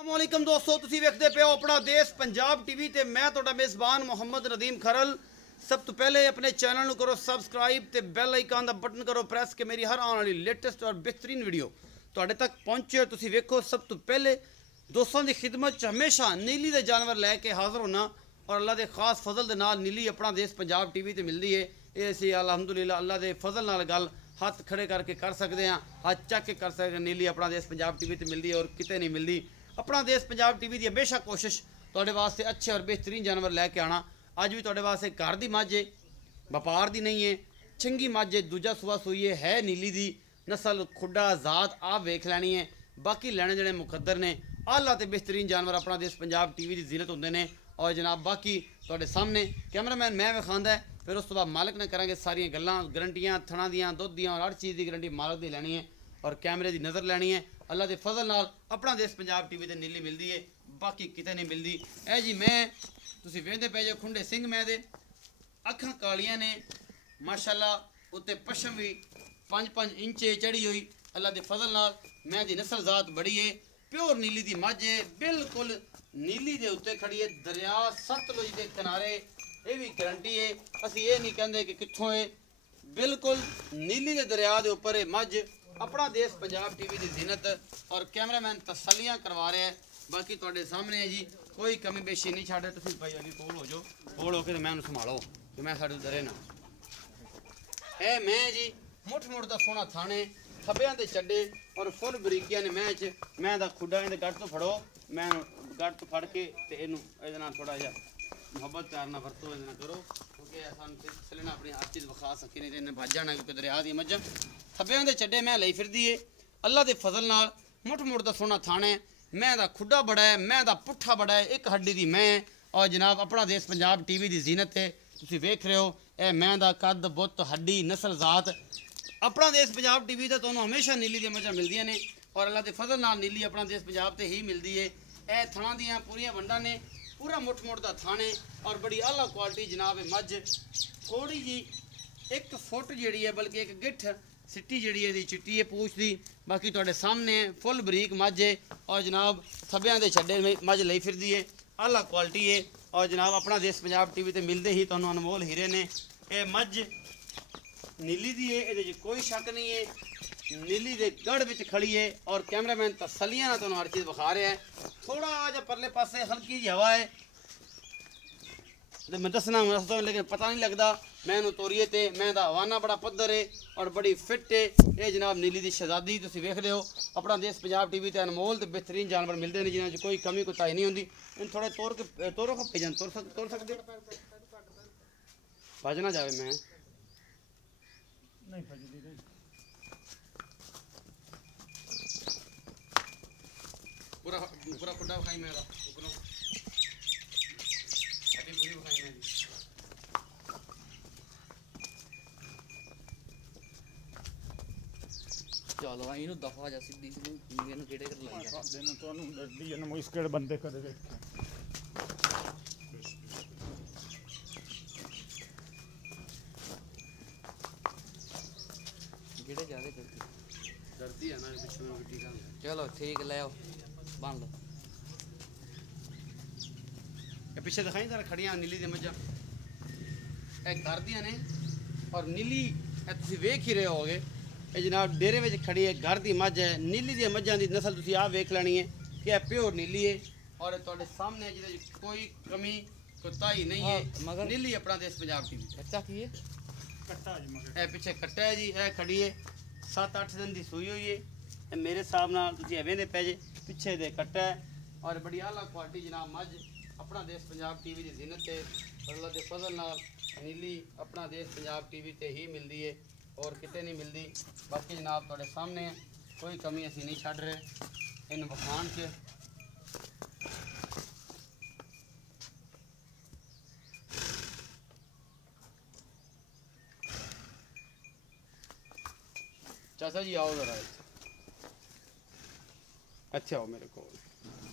अस्सलामुअलैकुम दोस्तों, तुसीं वेखदे पे हो अपना देश पंजाब टीवी ते मैं तुहाडा मेज़बान मोहम्मद नदीम खरल। सब तो पहले अपने चैनल नूं करो सब्सक्राइब ते बैल आइकन दा बटन करो प्रेस कि मेरी हर आने वाली लेटेस्ट और बेहतरीन वीडियो तुहाडे तक पहुंचे। तुसीं वेखो सब तो पहले दोस्तों की खिदमत च हमेशा नीली दे जानवर लैके हाज़र होना और अल्लाह के खास फजल दे नाल नीली अपना देश पंजाब टीवी ते मिलदी है। ये असीं अलहमदुलिल्लाह अल्लाह के फजल नाल गल हथ खड़े करके कर सकते हैं, हाथ चक के कर सकते हैं। नीली अपना देश पंजाब टीवी ते मिलदी है और किते नहीं मिलदी। अपना देश पंजाब टीवी की हमेशा कोशिश तुहाडे वास्ते अच्छे और बेहतरीन जानवर लैके आना। अज भी तुहाडे वास्ते घर की मझ है, व्यापार की नहीं है, चंगी मझ है, दूजा सुबह सूई है नीली की नस्ल खुडा जात आप वेख लैनी है। बाकी लैने जड़े मुकद्दर ने आला तो बेहतरीन जानवर अपना देश पंजाब टीवी की जीनत होंगे ने। और जनाब बाकी तुहाडे सामने कैमरामैन मैं विखांदा है, फिर उस तो बाद मालिक ने करांगे सारिया गल्लां गरंटियां थणा दियां दुध दियां और हर चीज़ की गरंटी मालिक की लैनी है और कैमरे की नज़र लैनी है। अल्लाह के फजल नाल अपना देश पंजाब टीवी ते नीली मिलती है, बाकी किते नहीं मिलती। ए जी मैं तुसीं वेंदे पे जो खुंडे सिंह मैं दे अखां कालियां ने माशाअल्लाह, उत्ते पशम भी 5-5 इंच चढ़ी हुई। अल्लाह के फजल नाल मैं दी नस्ल जात बड़ी है, प्योर नीली दी मझ है, बिल्कुल नीली दे उत्ते खड़ी है, दरिया सतलुज के किनारे। ये भी गारंटी है, असीं ये नहीं कहते कि कित्थों है, बिल्कुल नीली के दरिया के उपर है मझ। अपना देश पंजाब टीवी की जीनत और कैमरामैन तसलियां करवा रहे हैं। बाकी तुहाडे सामने है जी, कोई कमी बेशी नहीं छाड़े। तुसीं भाई अली कोल हो जाओ, कोल होकर मैं उन्हें संभालो कि मैं साडे डरे ना। ए मैं जी मुठ मुठ का सोहना थाने खब्बियां दे चड्डे और फुल बरीकियां ने मैं दा खुडा इहदे गट तो फड़ो, मैं गट तो फड़ के ते इहनूं इहदे नाल थोड़ा जिहा मुहब्बत प्यार नाल वरतो इहदे नाल करो, क्योंकि असां थल्ले ना अपनी हर चीज़ विखा सकी नहीं ते इन्हें भज जाना, क्योंकि दरिया दी मझ खब्बियां दे चड्डे मैं लई फिरदी है। अल्लाह के फजल नाल मुठ मुठ का सोहना थाना है, मैं दा खुडा बड़ा है, मैं दा पुट्ठा बड़ा है, एक हड्डी दी मैं। और जनाब अपना देश पंजाब टीवी की जीनत है, तुसीं वेख रहे हो ए मैं दा कद बुत हड्डी नस्ल जात। अपना देश पंजाब टीवी तो तुहानूं हमेशा नीली दी मझां मिलदियां ने और अल्लाह के फजल नाल नीली अपना देश पंजाब ते ही मिलती है। ए थणा दियां पूरियां वंडा ने, पूरा मुठ मुठ का थाने और बड़ी आला क्वालिटी जनाब है मझ। थोड़ी जी 1 फुट जी है, बल्कि एक गिठ सिट्टी जी है चिट्टी है पूछ दी। बाकी तुहाडे सामने फुल बरीक मझ है और जनाब थब्बियां दे छड्डे मझ लई फिरदी है, आला क्वालिटी है। और जनाब अपना देश पंजाब टीवी ते मिलते ही तुहानूं अनमोल हीरे ने। ये मझ नीली दी है, ये कोई शक नहीं है, नीली दे गढ़ विच खड़ी है और कैमरामैन तसलियां नाल तुहानूं हर चीज़ विखा रहा है। थोड़ा जिहा परले पासे हल्की जी हवा है तो मैं दसना लेकिन पता नहीं लगता। मैं इन्हूं तोरीए ते मैं दा हवाना बड़ा पद्धर है और बड़ी फिट है। ये जनाब नीली दी शहजादी तुसीं वेख रहे हो। अपना देश पंजाब टीवी ते अनमोल ते बेहतरीन जानवर मिलते हैं जिन्हां च कोई कमी कोताही नहीं होंदी। इन थोड़े तोरो खपे जान तोड़ सकदे भज ना जावे। मैं नहीं भजदी नहीं, पूरा पूरा खुडा खाई मेरा ऊपरों अभी पूरी खाई मेरी। चलो इनू दफा जा सीधी सी इनू केड़े कर लाई जा देना ਤੁਹਾਨੂੰ ਡਰਦੀ ਜਨ ਮੁਸ਼ਕਿਲ ਬੰਦੇ ਕਦੇ ਵੇਖੇ केड़े ज्यादा डरती है ना पिछले में टीका। चलो ठीक ले आओ बांध लो। ये पीछे दिखाई जरा खड़ियां नीली दे मझां ए घर दियां ने और नीली तुसीं वेख ही रहे होगे। ये जनाब डेरे में खड़ी है, घर की मझ है, नीली दी मझां की नस्ल तुसीं आप वेख लैनी है कि यह प्योर नीली है और तुहाडे सामने जिहदे कोई कमी कोताही नहीं है। मगर नीली अपना देश पंजाब टीवी कच्चा की है कट्टा जी मगर ए पीछे कट्टा है जी। ए खड़ी है 7-8 दिन की सूई हुई है। मेरे हिसाब नाल तुसीं वेंदे पै जे पिछे दे कट्टा है और बड़ी आला क्वालिटी जनाब मझ अपना देश पंजाब टीवी की जीनत है और अल्लाह के फजल नाल नीली अपना देश पंजाब टीवी ते ही मिलती है और किते नहीं मिलती। बाकी जनाब तुहाडे सामने है, कोई कमी असीं नहीं छड्ड रहे इन बखान च। चाचा जी आओ जरा अच्छा आओ मेरे को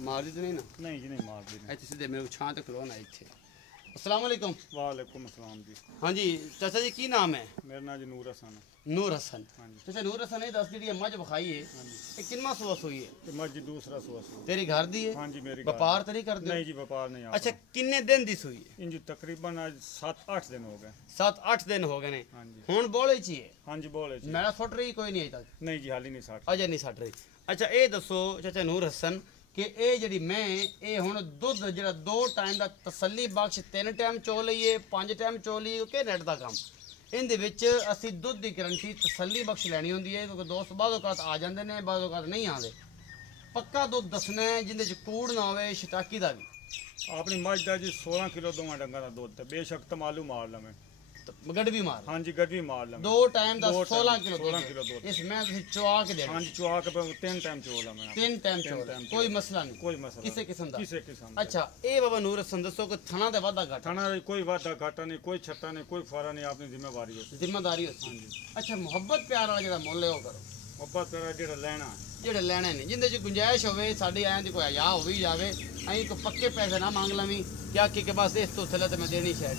मार दी तो नहीं ना? नहीं जी नहीं मार दी। अच्छे सीधे मेरे को छां तक खलो ना इत्थे अस्सलाम वालेकुम। वालेकुम अस्सलाम जी। हाँ जी चाचा जी की नाम है? मेरा नाम जी नूर हसन है। नूर हसन। हाँ जी। चाचा नूर हसन ये दस जी मझ विखाई है ये किन्ना सूआ सूई है? मझ जी दूसरा सूआ सूई। तेरी घर दी है? हाँ जी मेरी। व्यापार तो नहीं कर दे? नहीं जी व्यापार नहीं। अच्छा किन्ने दिन दी सूई है? इन जी तकरीबन आज 7-8 दिन हो गए। 7-8 दिन हो गए ने। हाँ जी। हुण बोले ची है? हाँ जी बोले जी। मेरा सुट रही कोई नहीं अजे तक? नहीं जी हाली नहीं साठ। अजे नहीं सट रही। अच्छा ये दसो चाचा नूर हसन कि ये जी मैं ये हुण दुध जो 2 टाइम का तसली बख्श 3 टाइम चो लीए 5 टाइम चो लीए कि नेट का काम इन असी दुध की गारंटी तसली बख्श लैनी होंगी है क्योंकि दोस्त बाद औकात आ जाते हैं बाद औकात नहीं आते पक्का दुध दसना है जिंदे कूड़ ना हो शटाकी का भी। अपनी मझ का जी 16 किलो 2 डंगर का दुध बेशक तमालू मार लवें गड़वी मार। हाँ जी गड़वी मार लवें 2 टाइम का 16 किलो दूध इसमें चुआ के दे। हाँ जी चुआ के 3 टाइम चो लवें 3 टाइम चो कोई मसला नहीं कोई मसला किसी किस्म का किसी किस्म। अच्छा ये बाबा नूर हसन दसो कि थाना दे वादा घाटा? थाना कोई वादा घाटा नहीं कोई छट्टा नहीं कोई फारा नहीं अपनी जिम्मेवारी है। जिम्मेदारी होती है। अच्छा मुहब्बत प्यार वाला जो मुल है वो करो मुहब्बत प्यार जो लेना ਜਿਹੜੇ ਲੈਣੇ ਨੇ ਜਿੰਦੇ 'ਚ ਗੁੰਜਾਇਸ਼ ਹੋਵੇ ਸਾਡੀ ਆਇਆਂ ਦੀ ਕੋਈ ਹਯਾ ਹੋ ਵੀ ਜਾਵੇ ਅਸੀਂ ਕੋਈ ਪੱਕੇ ਪੈਸੇ ਨਾ ਮੰਗ ਲਵੀਂ ਕਿ ਆਖੀ ਕਿ ਬਸ ਇਸ ਤੋਂ ਥੱਲੇ ਤੇ ਮੈਂ ਦੇਣੀ ਸ਼ਾਇਦ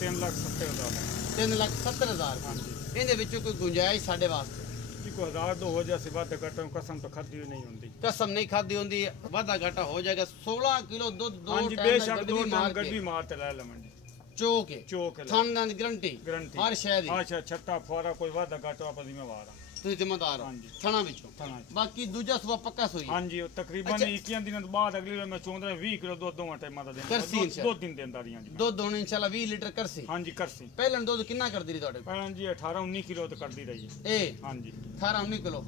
3,70,000 3,70,000। ਹਾਂਜੀ ਇਹਦੇ ਵਿੱਚੋਂ ਕੋਈ ਗੁੰਜਾਇਸ਼ ਸਾਡੇ ਵਾਸਤੇ ਜੀ ਕੋਈ 1000 ਹੋ ਜਾ ਸੀ ਵਾਧਾ ਘਾਟਾ ਕਸਮ ਤਾਂ ਖਾਦੀ ਨਹੀਂ ਹੁੰਦੀ ਕਸਮ ਨਹੀਂ ਖਾਦੀ ਹੁੰਦੀ ਵਾਧਾ ਘਾਟਾ ਹੋ ਜਾਏਗਾ 16 ਕਿਲੋ ਦੁੱਧ 2 ਹਾਂਜੀ ਬੇਸ਼ੱਕ 2 ਟਾਈਮ ਗੱਡੀ ਮਾਰ ਤੇ ਲੈ ਲਵਾਂਗੇ ਚੋਕ ਥਾਂ ਦੀ ਗਰੰਟੀ ਹਰ ਸ਼ੈ ਦੀ। ਅੱਛਾ ਛੱਟਾ ਫੋਰਾ ਕੋਈ ਵਾਧਾ ਘਾਟਾ ਆਪਾਂ ਜ਼ਿੰਮੇਵਾਰ ਆ ਤੁਸੀਂ ਜ਼ਿੰਮੇਦਾਰ ਹੋ ਥਾਣਾ ਵਿੱਚੋਂ। ਬਾਕੀ ਦੂਜਾ ਸਵਾ ਪੱਕਾ ਸੋਈ ਹਾਂਜੀ ਤਕਰੀਬਨ 21 ਦਿਨਾਂ ਤੋਂ ਬਾਅਦ ਅਗਲੀ ਵਾਰ ਮੈਂ ਚਾਹੁੰਦਾ 20 ਕਿਲੋ ਦੁੱਧ ਦੋਵਾਂ ਟਾਈਮਾਂ ਦਾ ਦੇਣਾ 2 ਦਿਨ ਦਿੰਦਾ ਰਹੀਆਂ ਜੀ ਦੁੱਧ ਹੁਣ ਇਨਸ਼ਾਅੱਲਾ 20 ਲੀਟਰ ਕਰਸੀ। ਹਾਂਜੀ ਕਰਸੀ ਪਹਿਲਾਂ ਦੁੱਧ ਕਿੰਨਾ ਕਰਦੀ ਰਹੀ ਤੁਹਾਡੇ? ਪਹਿਲਾਂ ਜੀ 18-19 ਕਿਲੋ ਤੇ ਕਰਦੀ ਰਹੀ ਹੈ ਇਹ। ਹਾਂਜੀ 18-19 ਕਿਲੋ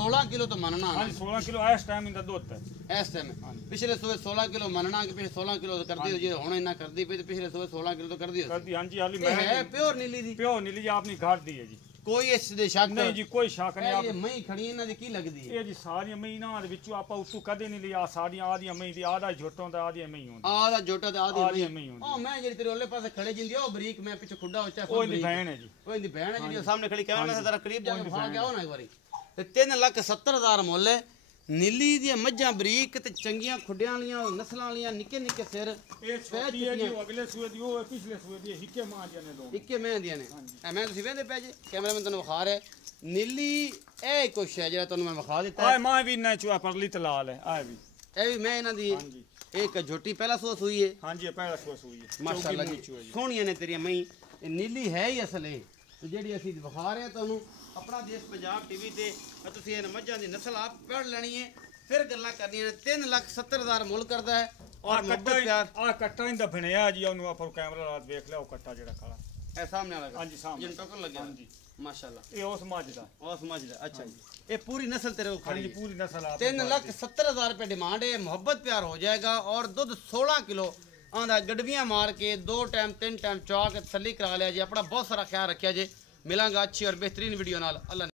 16 ਕਿਲੋ ਤਾਂ ਮੰਨਣਾ। ਹਾਂਜੀ 16 ਕਿਲੋ ਇਸ ਟਾਈਮ ਇਹਦਾ ਦੁੱਧ ਹੈ ਇਸ ਟਾਈਮ ਪਿਛਲੇ ਸੂਬੇ 16 ਕਿਲੋ ਮੰਨਣਾ ਕਿ ਪਿਛਲੇ 16 ਕਿਲੋ ਕਰਦੀ ਹੋ ਜੇ ਹੁਣ ਇੰਨਾ ਕਰਦੀ ਪਈ ਤੇ ਪਿਛਲੇ ਸੂਬੇ 16 ਕਿਲੋ ਕਰਦੀ ਹੋ ਕਰਦੀ। ਹਾਂਜੀ ਹਾਲੀ ਮੈਂ ਹੈ ਪਿਓਰ ਨੀਲੀ ਦੀ। ਪਿਓਰ ਨੀਲੀ ਆਪਣੀ ਘਰ ਦੀ ਹੈ ਜੀ ਕੋਈ ਇਸ ਦੇ ਸ਼ੱਕ ਨਹੀਂ ਜੀ ਕੋਈ ਸ਼ੱਕ ਨਹੀਂ। ਇਹ ਮਹੀਂ ਖੜੀ ਇਹਨਾਂ ਦੀ ਕੀ ਲੱਗਦੀ ਹੈ? ਇਹ ਜੀ ਸਾਰੀਆਂ ਮਹੀਨਾਂ ਦੇ ਵਿੱਚੋਂ ਆਪਾਂ ਉਤੋਂ ਕਦੇ ਨਹੀਂ ਲਿਆ ਸਾਰੀਆਂ ਆਦੀਆਂ ਮਹੀਂ ਦੀ ਆਦਾ ਝੋਟੋਂ ਦਾ ਆਦੀਆਂ ਮਹੀਂ ਹੁੰਦਾ ਆਦਾ ਝੋਟਾ ਤੇ ਆਦੀ ਮਹੀਂ ਹੁੰਦੀ। ਉਹ ਮੈਂ ਜਿਹੜੀ ਤੇਰੇ ਉਹਲੇ ਪਾਸੇ ਖੜੇ ਜਿੰਦੀ ਉਹ ਬਰੀਕ ਮੈਂ ਪਿੱਛੇ ਖੁੱਡਾ ਉੱਚਾ ਉਹ ਦੀ ਭੈਣ ਹੈ ਜੀ ਉਹ ਦੀ ਭੈਣ ਹੈ ਜਿਹੜੀ ਸਾਹਮਣੇ ਖੜੀ ਕੈਮਰਾ ਮੈਂ ਜ਼ਰਾ ਕਰੀਬ ਜਾ ਕੇ ਫੜ ਕੇ ਆਓ ਨਾ ਇੱਕ ਵਾਰੀ। ਤੇ 3,70,000 ਮੁੱਲ ਹੈ ਨੀਲੀ ਦੀਆਂ ਮੱਝਾਂ ਬਰੀਕ ਤੇ ਚੰਗੀਆਂ ਖੁੱਡਿਆਂ ਵਾਲੀਆਂ ਨਸਲਾਂ ਵਾਲੀਆਂ ਨਿੱਕੇ ਨਿੱਕੇ ਸਿਰ ਇਹ ਛੋਟੀ ਹੈ ਜੀ ਅਗਲੇ ਸੂਏ ਦੀ ਉਹ ਪਿਛਲੇ ਸੂਏ ਦੀ ਇੱਕੇ ਮਾਂ ਦੀਆਂ ਨੇ ਦੋ ਇੱਕੇ ਮੈਂ ਦੀਆਂ ਨੇ। ਐਵੇਂ ਤੁਸੀਂ ਵੇਂਦੇ ਪਏ ਜੀ ਕੈਮਰਾਮੈਨ ਤੁਹਾਨੂੰ ਵਿਖਾ ਰਿਹਾ ਨੀਲੀ ਇਹ ਕੁਛ ਹੈ ਜਿਹੜਾ ਤੁਹਾਨੂੰ ਮੈਂ ਵਿਖਾ ਦਿੱਤਾ ਆ ਮਾਂ ਵੀ ਨਾ ਚੁਆ ਪਰਲੀ ਤੇ ਲਾਲ ਹੈ ਆ ਵੀ ਇਹ ਵੀ ਮੈਂ ਇਹਨਾਂ ਦੀ ਹਾਂਜੀ ਇੱਕ ਝੋਟੀ ਪਹਿਲਾ ਸੂਆ ਸੂਈ ਹੈ। ਹਾਂਜੀ ਪਹਿਲਾ ਸੂਆ ਸੂਈ ਹੈ ਮਾਸ਼ਾਅੱਲਾ ਜੀ ਸੋਹਣੀਆਂ ਨੇ ਤੇਰੀਆਂ ਮਈ ਇਹ ਨੀਲੀ ਹੈ ਹੀ ਅਸਲ ਇਹ ਤੇ ਜਿਹੜੀ ਅਸੀਂ ਵਿਖਾ ਰਹੇ ਤੁਹਾਨੂੰ ਆਪਣਾ ਦੇਸ਼ ਪੰਜਾਬ ਟੀਵੀ ਤੇ ਤੁਸੀਂ ਇਹਨਾਂ ਮੱਝਾਂ ਦੀ ਨਸਲ ਆਪ ਪੜ੍ਹ ਲੈਣੀ ਹੈ ਫਿਰ ਗੱਲਾਂ ਕਰਨੀਆਂ ਨੇ। 3,70,000 ਮੁੱਲ ਕਰਦਾ ਹੈ ਔਰ ਮੁਹੱਬਤ ਪਿਆਰ ਆ ਕੱਟਾ ਇਹਦਾ ਬਣਿਆ ਜੀ ਉਹਨੂੰ ਆਪਾਂ ਕੈਮਰਾ ਲਾ ਵੇਖ ਲਿਆ ਉਹ ਕੱਟਾ ਜਿਹੜਾ ਕਾਲਾ ਇਹ ਸਾਹਮਣੇ ਵਾਲਾ ਹਾਂਜੀ ਸਾਹਮਣੇ ਜਿੰਨ ਟੋਕਰ ਲੱਗਿਆ ਹਾਂਜੀ ਮਾਸ਼ਾਅੱਲਾ ਇਹ ਉਸ ਮੱਝ ਦਾ ਅੱਛਾ ਜੀ ਇਹ पूरी नस्ल तेरे को खड़ी पूरी नस्ल 3,70,000 रुपये डिमांड है। मोहब्बत प्यार हो जाएगा और दूध 16 किलो आंदा गडवियाँ मार के 2 टाइम 3 टाइम चौक तसल्ली करा लिया जी। अपना बहुत सारा ख्याल रखा जी। मिलांगा अच्छी और बेहतरीन वीडियो नाल। अल्लाह।